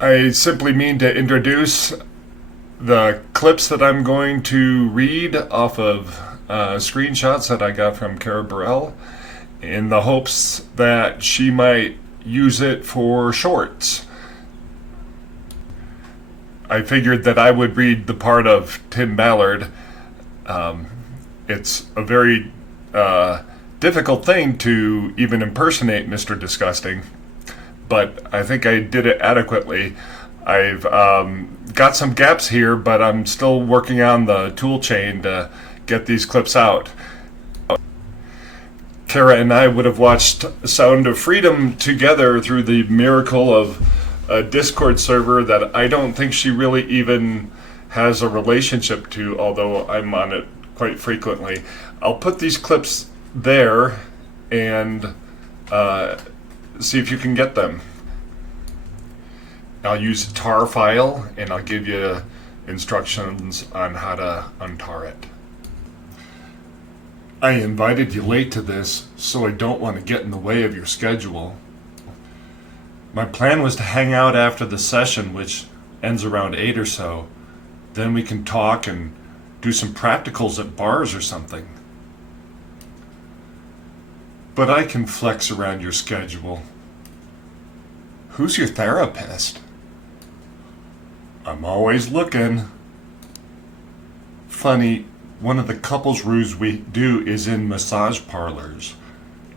I simply mean to introduce the clips that I'm going to read off of screenshots that I got from Carah Burrell in the hopes that she might use it for shorts. I figured that I would read the part of Tim Ballard. It's a very difficult thing to even impersonate Mr. Disgusting, but I think I did it adequately. I've got some gaps here, but I'm still working on the tool chain to get these clips out. Carah and I would have watched Sound of Freedom together through the miracle of a Discord server that I don't think she really even has a relationship to, although I'm on it quite frequently. I'll put these clips there and see if you can get them. I'll use a tar file and I'll give you instructions on how to untar it. I invited you late to this, so I don't want to get in the way of your schedule. My plan was to hang out after the session, which ends around 8 or so. Then we can talk and do some practicals at bars or something. But I can flex around your schedule. Who's your therapist? I'm always looking. Funny, one of the couples ruse we do is in massage parlors.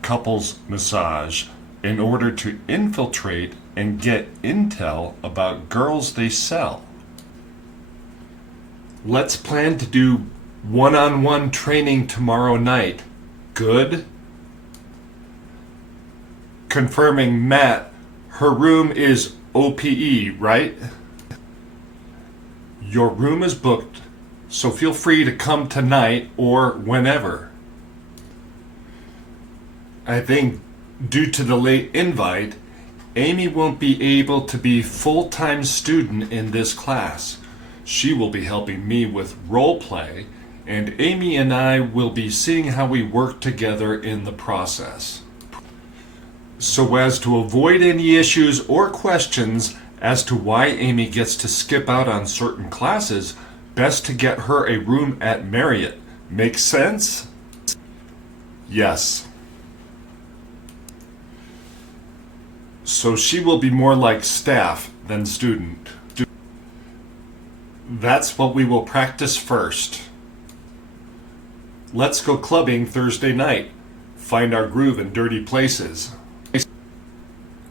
Couples massage in order to infiltrate and get intel about girls they sell. Let's plan to do one-on-one training tomorrow night. Good? Confirming Matt, her room is OPE, right? Your room is booked, so feel free to come tonight or whenever. I think due to the late invite, Amy won't be able to be full-time student in this class. She will be helping me with role play, and Amy and I will be seeing how we work together in the process. So as to avoid any issues or questions as to why Amy gets to skip out on certain classes, best to get her a room at Marriott. Make sense? Yes. So she will be more like staff than student. That's what we will practice first. Let's go clubbing Thursday night. Find our groove in dirty places.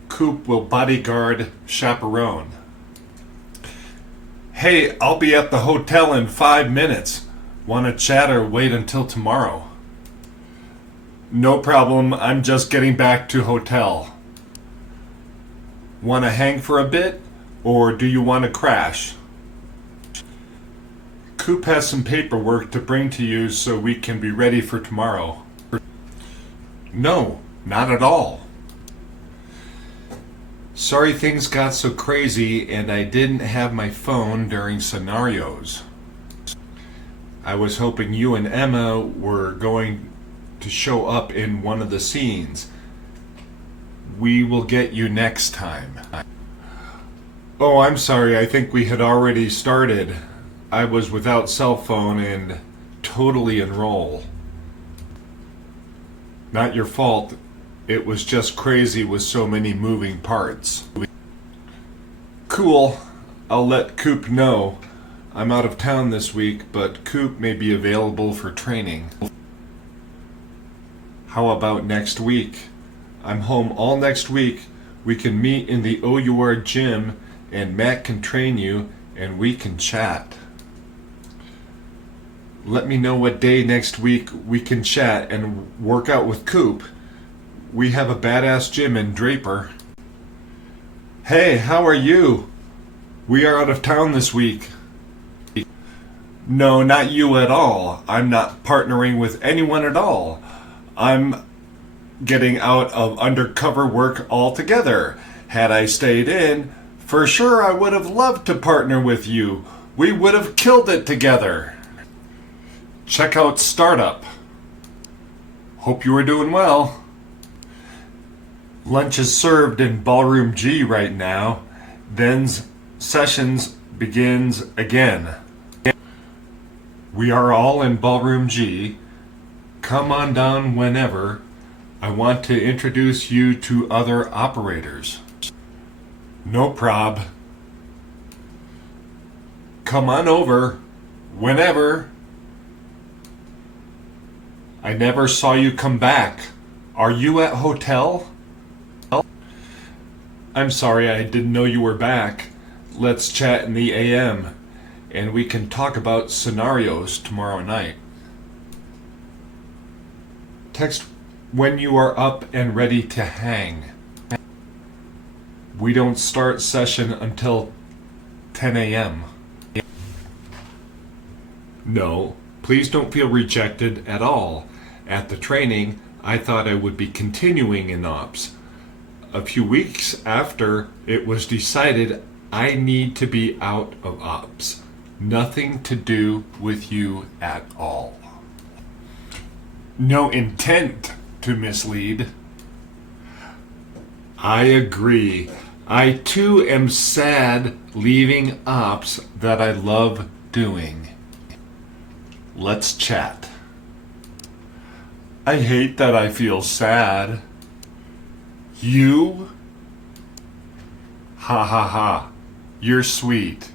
Coop will bodyguard chaperone. Hey, I'll be at the hotel in 5 minutes. Want to chat or wait until tomorrow? No problem, I'm just getting back to hotel. Want to hang for a bit, or do you want to crash? Coop has some paperwork to bring to you so we can be ready for tomorrow. No, not at all. Sorry things got so crazy and I didn't have my phone during scenarios. I was hoping you and Emma were going to show up in one of the scenes. We will get you next time. Oh, I'm sorry, I think we had already started. I was without cell phone and totally enroll. Not your fault. It was just crazy with so many moving parts. Cool. I'll let Coop know. I'm out of town this week, but Coop may be available for training. How about next week? I'm home all next week. We can meet in the OUR gym and Matt can train you and we can chat. Let me know what day next week we can chat and work out with Coop. We have a badass gym in Draper. Hey, how are you? We are out of town this week. No, not you at all. I'm not partnering with anyone at all. I'm getting out of undercover work altogether. Had I stayed in, for sure I would have loved to partner with you. We would have killed it together. Check out Startup. Hope you are doing well. Lunch is served in Ballroom G right now. Then sessions begins again. We are all in Ballroom G. Come on down whenever. I want to introduce you to other operators. No prob. Come on over whenever. I never saw you come back. Are you at hotel? I'm sorry, I didn't know you were back. Let's chat in the AM, and we can talk about scenarios tomorrow night. Text when you are up and ready to hang. We don't start session until 10 a.m. No, please don't feel rejected at all. At the training, I thought I would be continuing in ops. A few weeks after, it was decided I need to be out of ops. Nothing to do with you at all. No intent to mislead. I agree. I too am sad leaving ops that I love doing. Let's chat. I hate that I feel sad. You? Ha ha ha. You're sweet.